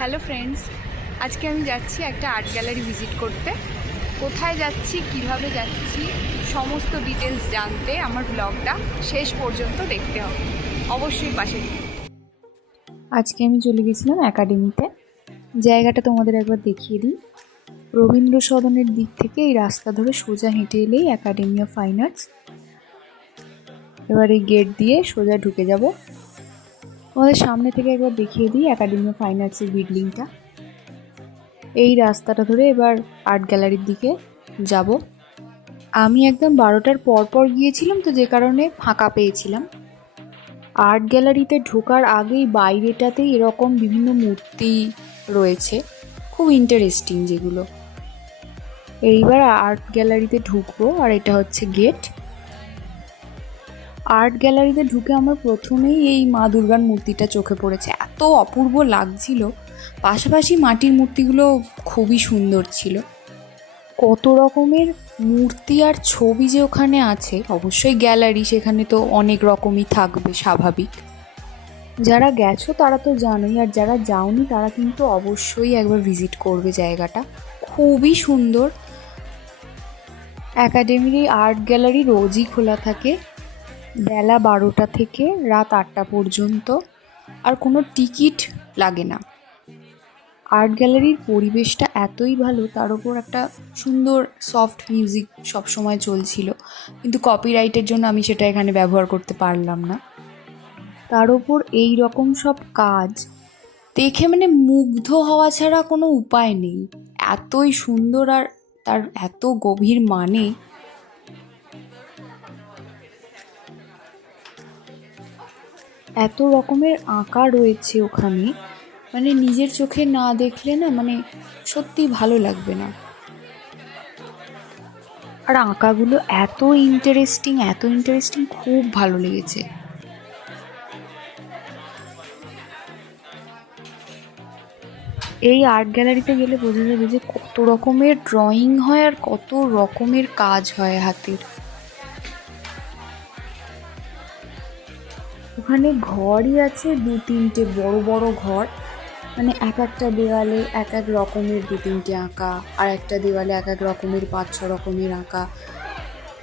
Hello friends, আজকে আমি যাচ্ছি একটা আর্ট গ্যালারি ভিজিট করতে। কোথায় যাচ্ছি, কিভাবে যাচ্ছি, সমস্ত ডিটেলস জানতে আমার ব্লগটা শেষ পর্যন্ত দেখতে হবে। অবশ্যই পাশে। আজকে আমি চলে গেছিলাম একাডেমিতে। জায়গাটা তোমাদের একবার দেখিয়ে দিই। রবীন্দ্র সদনের দিক থেকে এই রাস্তা ধরে সোজা হেঁটে এলেই একাডেমি অফ ফাইন আর্টস। এবার এই গেট দিয়ে সোজা ঢুকে যাব। তোমাদের সামনে থেকে একবার দেখিয়ে দিই একাডেমি অফ ফাইন আর্টসের বিল্ডিংটা। এই রাস্তাটা ধরে এবার আর্ট গ্যালারির দিকে যাব। আমি একদম 12টার পর গিয়েছিলাম, তো যে কারণে ফাঁকা পেয়েছিলাম। আর্ট গ্যালারিতে ঢোকার আগেই বাইরেটাতেই এরকম বিভিন্ন মূর্তি রয়েছে, খুব ইন্টারেস্টিং যেগুলো। এইবার আর্ট গ্যালারিতে ঢুকবো, আর এটা হচ্ছে গেট। আর্ট গ্যালারিতে ঢুকে আমার প্রথমেই এই মা দুর্গার মূর্তিটা চোখে পড়েছে। এত অপূর্ব লাগছিল, পাশাপাশি মাটির মূর্তিগুলো খুবই সুন্দর ছিল। কত রকমের মূর্তি আর ছবি যে ওখানে আছে, অবশ্যই গ্যালারি, সেখানে তো অনেক রকমই থাকবে, স্বাভাবিক। যারা গেছো তারা তো জানোই, আর যারা যাওনি তারা কিন্তু অবশ্যই একবার ভিজিট করবে জায়গাটা। খুবই সুন্দর। একাডেমির এই আর্ট গ্যালারি রোজই খোলা থাকে, বেলা 12টা থেকে রাত 8টা পর্যন্ত, আর কোনো টিকিট লাগে না। আর্ট গ্যালারির পরিবেশটা এতই ভালো, তার উপর একটা সুন্দর সফট মিউজিক সবসময় চলছিল, কিন্তু কপিরাইটের জন্য আমি সেটা এখানে ব্যবহার করতে পারলাম না। তার উপর এই রকম সব কাজ দেখে মুগ্ধ হওয়া ছাড়া কোনো উপায় নেই। এতই সুন্দর, আর তার এত গভীর মানে। এত রকমের আঁকা রয়েছে ওখানে, নিজের চোখে না দেখলে না সত্যি ভালো লাগবে না। আর আঁকাগুলো এত ইন্টারেস্টিং, খুব ভালো লেগেছে। এই আর্ট গ্যালারিতে গেলে বোঝা যাবে যে কত রকমের ড্রয়িং হয় আর কত রকমের কাজ হয় হাতের। ওখানে ঘরই আছে 2-3টে বড় বড় ঘর, এক একটা দেওয়ালে এক এক রকমের 2-3টে আঁকা, আর একটা দেওয়ালে এক এক রকমের 5-6 রকমের আঁকা,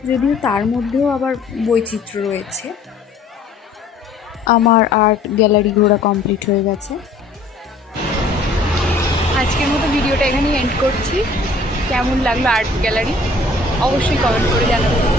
যদিও তার মধ্যেও আবার বৈচিত্র্য রয়েছে। আমার আর্ট গ্যালারি ঘোরা কমপ্লিট হয়ে গেছে। আজকের মতো ভিডিওটা এখানেই এন্ড করছি। কেমন লাগলো আর্ট গ্যালারি অবশ্যই কমেন্ট করে জানাবেন।